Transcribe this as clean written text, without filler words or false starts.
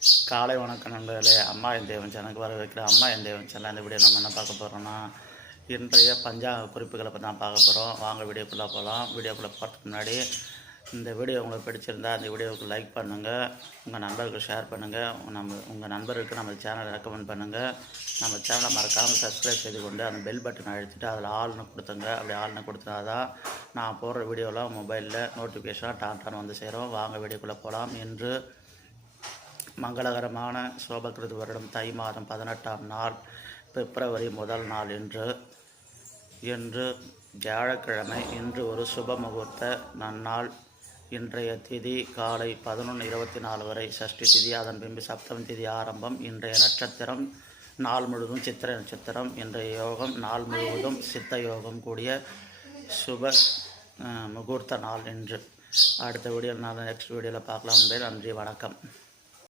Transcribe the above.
காலை வணக்கம் நண்பர்களே. அம்மா என் தேவன் சேனலுக்கு வர வைக்கிற அம்மா என் தேவன் சேனல். இந்த வீடியோ நம்ம என்ன பார்க்க போகிறோம்னா, இன்றைய பஞ்சாங்க குறிப்புகளை பற்றி தான் பார்க்க போகிறோம். வாங்க வீடியோக்குள்ளே போகலாம். வீடியோக்குள்ளே போகிறதுக்கு முன்னாடி இந்த வீடியோ உங்களுக்கு பிடிச்சிருந்தா அந்த வீடியோவுக்கு லைக் பண்ணுங்கள், உங்கள் நண்பர்களுக்கு ஷேர் பண்ணுங்கள், உங்கள் நண்பர்களுக்கு நம்ம சேனலை ரெக்கமெண்ட் பண்ணுங்கள். நம்ம சேனலை மறக்காமல் சப்ஸ்கிரைப் செய்து கொண்டு அந்த பெல் பட்டனை அழுத்திட்டு அதில் ஆள்னு கொடுத்துங்க. அப்படி ஆள்னு கொடுத்தா தான் நான் போடுற வீடியோலாம் மொபைலில் நோட்டிஃபிகேஷனாக டான் வந்து சேரும். வாங்க வீடியோக்குள்ளே போகலாம். இன்று மங்களகரமான சோபகிருது வருடம் தை மாதம் 18ஆம் நாள், பிப்ரவரி முதல் நாள் இன்று வியாழக்கிழமை. இன்று ஒரு சுப முகூர்த்த நன்னாள். இன்றைய திதி காலை 11:24 வரை சஷ்டி திதி, அதன் பின்பு சப்தமி திதி ஆரம்பம். இன்றைய நட்சத்திரம் நாள் முழுவதும் சித்திரை நட்சத்திரம். இன்றைய யோகம் நாள் முழுவதும் சித்த யோகம் கூடிய சுப முகூர்த்த நாள் என்று. அடுத்த வீடியோவில் நெக்ஸ்ட் வீடியோவில் பார்க்கலாம். நன்றி, வணக்கம்.